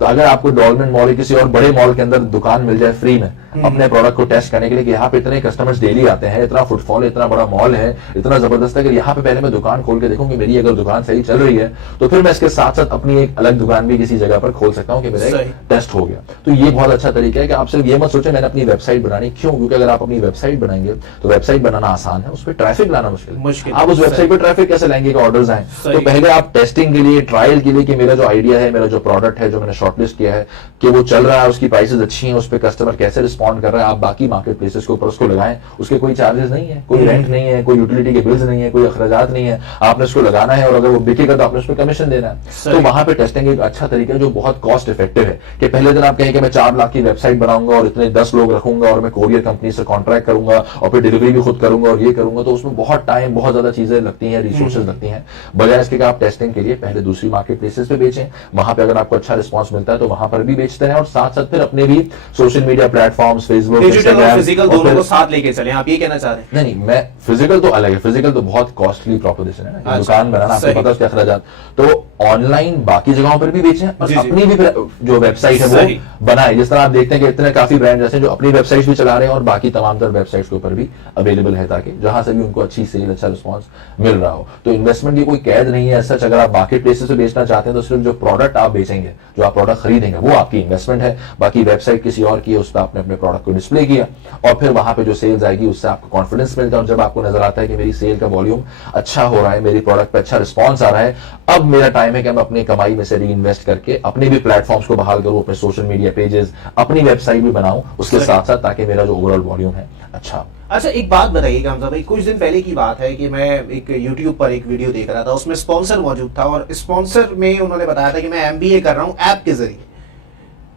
तो अगर आपको डॉल्मेन मॉल किसी और बड़े मॉल के अंदर दुकान मिल जाए फ्री में अपने प्रोडक्ट को टेस्ट करने के लिए कि यहाँ पे इतने कस्टमर्स डेली आते हैं, इतना फुटफॉल, इतना बड़ा मॉल है, इतना जबरदस्त है, अगर यहाँ पे पहले मैं दुकान खोल के देखूं कि मेरी अगर दुकान सही चल रही है तो फिर मैं इसके साथ साथ अपनी एक अलग दुकान भी किसी जगह पर खोल सकता हूँ कि मेरा एक टेस्ट हो गया। तो ये बहुत अच्छा तरीका है कि आप सिर्फ ये मत सोचें मैंने अपनी वेबसाइट बनानी। क्यों? क्योंकि अगर आप अपनी वेबसाइट बनाएंगे तो वेबसाइट बनाना आसान है, उस पर ट्रैफिक लाना मुश्किल। आप उस वेबसाइट पर ट्रैफिक कैसे लाएंगे कि ऑर्डर्स आए? तो पहले आप टेस्टिंग के लिए, ट्रायल के लिए कि मेरा जो आइडिया है, मेरा जो प्रोडक्ट है जो मैंने शॉर्टलिस्ट किया है कि वो चल रहा है, उसकी प्राइसेस अच्छी हैं, उस पर कस्टमर कैसे रिस्पॉन्ड कर रहा है, आप बाकी मार्केट प्लेसेस के ऊपर उसको लगाएं। उसके कोई चार्जेस नहीं है, कोई रेंट नहीं है, कोई यूटिलिटी के बिल्स नहीं है, कोई अखराजात नहीं है, आपने उसको लगाना है और अगर वो बिकेगा तो आपने उस पर कमीशन देना है। तो वहां पे टेस्टिंग एक अच्छा तरीका है जो बहुत कॉस्ट इफेक्टिव है कि पहले दिन आप कहें कि मैं 4 लाख की वेबसाइट बनाऊंगा और इतने 10 लोग रखूंगा और मैं कोरियर कंपनी से कॉन्ट्रैक्ट करूंगा और फिर डिलीवरी भी खुद करूंगा और ये करूंगा, तो उसमें बहुत टाइम, बहुत ज्यादा चीजें लगती हैं, रिसोर्सेज लगती हैं। बजाय इसके आप टेस्टिंग के लिए पहले दूसरी मार्केट प्लेसेस पे बेचें, वहां पे अगर आपको अच्छा रिस्पॉन्स मिलता है तो वहां पर भी बेचते हैं और साथ साथ फिर अपने भी social media platforms, Facebook, digital और फिजिकल दोनों को साथ लेके चलें, आप ये कहना चाह रहे हैं? नहीं, मैं फिजिकल तो अलग है, फिजिकल तो बहुत कॉस्टली प्रोपोजिशन है ना, दुकान बनाना आपको पता है उसके अखराजात। तो ऑनलाइन बाकी जगहों पर भी बेचें और जी, जी। अपनी भी जो वेबसाइट है सही। वो बनाए। जिस तरह आप देखते हैं कि इतने काफी ब्रांड जैसे जो अपनी वेबसाइट भी चला रहे हैं और बाकी तमाम तर वेबसाइट्स के ऊपर भी अवेलेबल है, ताकि जहां से भी उनको अच्छी सेल, अच्छा रिस्पॉन्स मिल रहा हो। तो इन्वेस्टमेंट की कोई कैद नहीं है सच। अगर आप मार्केट प्लेसेस से बेचना चाहते हैं तो सिर्फ जो प्रोडक्ट आप बेचेंगे, जो आप प्रोडक्ट खरीदेंगे, वो आपकी इन्वेस्टमेंट है। बाकी वेबसाइट किसी और की है, उस पर आपने अपने प्रोडक्ट को डिस्प्ले किया और फिर वहां पे जो सेल्स आएगी उससे आपको कॉन्फिडेंस मिलता है। और जब आपको नजर आता है कि मेरी सेल का वॉल्यूम अच्छा हो रहा है, मेरी प्रोडक्ट पे अच्छा रिस्पॉन्स आ रहा है, अब मेरा टाइम है कि मैं अपनी कमाई में से री इन्वेस्ट करके अपने भी प्लेटफॉर्म्स को बहाल करूं, अपने सोशल मीडिया पेजेस, अपनी वेबसाइट भी बनाऊं उसके साथ साथ, ताकि मेरा जो ओवरऑल वॉल्यूम है अच्छा। अच्छा, एक बात बताइएगा हमजा भाई, कुछ दिन पहले की बात है कि मैं एक YouTube पर एक वीडियो देख रहा था, उसमें स्पॉन्सर मौजूद था और स्पॉन्सर में उन्होंने बताया था कि मैं MBA कर रहा हूं ऐप के जरिए।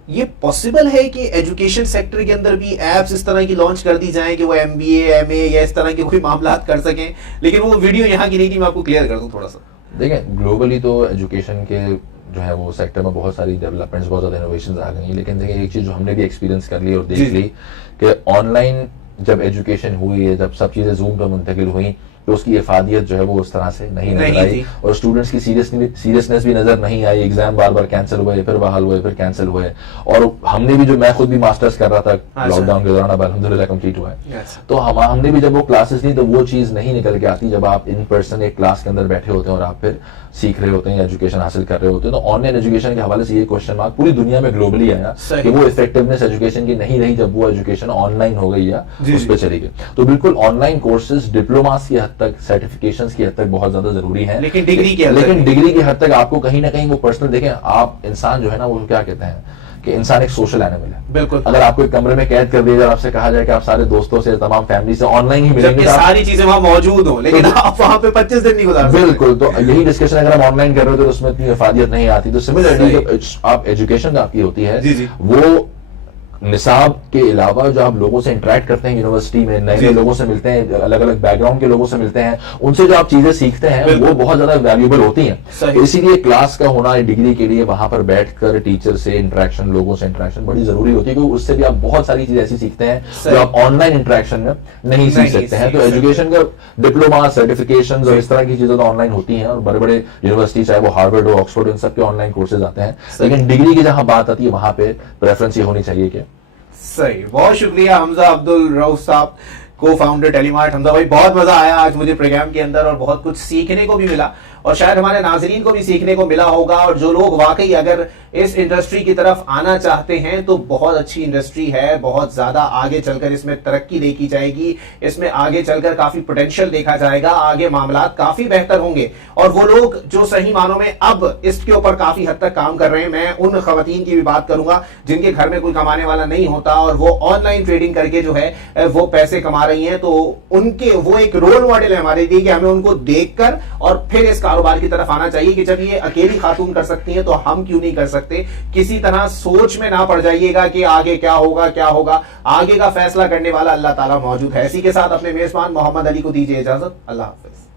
ये पॉसिबल है कि एजुकेशन सेक्टर के अंदर भी एप्स इस तरह की लॉन्च कर दी जाएं कि वो MBA MA या इस तरह के कोई मामला कर सकें? लेकिन वो वीडियो यहाँ की नहीं थी, मैं आपको क्लियर कर दूं थोड़ा सा। देखिए, ग्लोबली तो एजुकेशन के जो है वो सेक्टर में बहुत सारी डेवलपमेंट्स, बहुत ज्यादा इनोवेशंस आ गई हैं। लेकिन देखिए, एक चीज जो हमने भी एक्सपीरियंस कर ली और देख ली कि ऑनलाइन जब एजुकेशन हुई है, जब सब चीजें जूम पर मुंतकिल हुई, तो उसकी इफादियत जो है वो उस तरह से नहीं नजर आई और स्टूडेंट्स की सीरियसनेस भी नजर नहीं आई। एग्जाम बार बार कैंसिल हुए, फिर बहाल हुए, फिर कैंसिल हुए। और हमने भी, जो मैं खुद भी मास्टर्स कर रहा था लॉकडाउन के दौरान, अब अल्हम्दुलिल्लाह कंप्लीट हुआ है, तो हमने भी जब वो क्लासेस ली तो वो चीज नहीं निकल के आती जब आप इन पर्सन एक क्लास के अंदर बैठे होते हैं और आप फिर सीख रहे होते हैं, एजुकेशन हासिल कर रहे होते हैं। तो ऑनलाइन एजुकेशन के हवाले से ये क्वेश्चन मार्क पूरी दुनिया में ग्लोबली आया कि वो इफेक्टिवनेस एजुकेशन की नहीं रही जब वो एजुकेशन ऑनलाइन हो गई या उस पर चली गई। तो बिल्कुल ऑनलाइन कोर्सेज डिप्लोमास की हद तक, सर्टिफिकेशंस की हद तक बहुत ज्यादा जरूरी है, लेकिन डिग्री की हद तक आपको कहीं ना कहीं वो पर्सनल, देखें आप इंसान जो है ना, वो क्या कहते हैं कि इंसान एक सोशल एनिमल है। बिल्कुल। अगर आपको एक कमरे में कैद कर दिया जाए, आपसे कहा जाए कि आप सारे दोस्तों से, तमाम फैमिली से ऑनलाइन ही मिलेंगे, सारी चीजें वहां मौजूद हो, लेकिन आप वहां पे 25 दिन नहीं गुजार सकते। बिल्कुल। तो यही डिस्कशन अगर हम ऑनलाइन कर रहे हो तो उसमें इतनी इफादियत नहीं आती। तो सिमिलरली जो आप एजुकेशन आपकी होती है वो निसाब के अलावा जो आप लोगों से इंटरेक्ट करते हैं यूनिवर्सिटी में, नए नए लोगों से मिलते हैं, अलग अलग बैकग्राउंड के लोगों से मिलते हैं, उनसे जो आप चीजें सीखते हैं वो बहुत ज्यादा वैल्यूएबल होती हैं। तो इसीलिए क्लास का होना डिग्री के लिए वहां पर बैठकर टीचर से इंटरेक्शन, लोगों से इंटरेक्शन बड़ी जरूरी होती है, क्योंकि उससे भी आप बहुत सारी चीजें ऐसी सीखते हैं जो आप ऑनलाइन इंटरेक्शन में नहीं सीख सकते हैं। तो एजुकेशन का डिप्लोमा, सर्टिफिकेशन और इस तरह की चीजें तो ऑनलाइन होती हैं और बड़े बड़े यूनिवर्सिटी, चाहे वो हार्वर्ड हो, ऑक्सफोर्ड, इन सब के ऑनलाइन कोर्सेज आते हैं। लेकिन डिग्री की जहां बात आती है वहां पे प्रेफरेंस ये होनी चाहिए कि सही। बहुत शुक्रिया हमजा अब्दुल रऊफ साहब, को फाउंडर टेलीमार्ट। हमजा भाई, बहुत मजा आया आज मुझे प्रोग्राम के अंदर और बहुत कुछ सीखने को भी मिला और शायद हमारे नाजरीन को भी सीखने को मिला होगा। और जो लोग वाकई अगर इस इंडस्ट्री की तरफ आना चाहते हैं तो बहुत अच्छी इंडस्ट्री है, बहुत ज्यादा आगे चलकर इसमें तरक्की देखी जाएगी, इसमें आगे चलकर काफी पोटेंशियल देखा जाएगा, आगे मामलात काफी बेहतर होंगे। और वो लोग जो सही मानों में अब इसके ऊपर काफी हद तक काम कर रहे हैं, मैं उन खवातीन की भी बात करूंगा जिनके घर में कोई कमाने वाला नहीं होता और वो ऑनलाइन ट्रेडिंग करके जो है वो पैसे कमा रही हैं, तो उनके वो एक रोल मॉडल है हमारे लिए कि हमें उनको देखकर और फिर इस कारोबार की तरफ आना चाहिए कि जब ये अकेली खातून कर सकती हैं तो हम क्यों नहीं कर सकते। किसी तरह सोच में ना पड़ जाइएगा कि आगे क्या होगा। आगे का फैसला करने वाला अल्लाह ताला मौजूद है। इसी के साथ अपने मेजबान मोहम्मद अली को दीजिए इजाजत। अल्लाह हाफिज।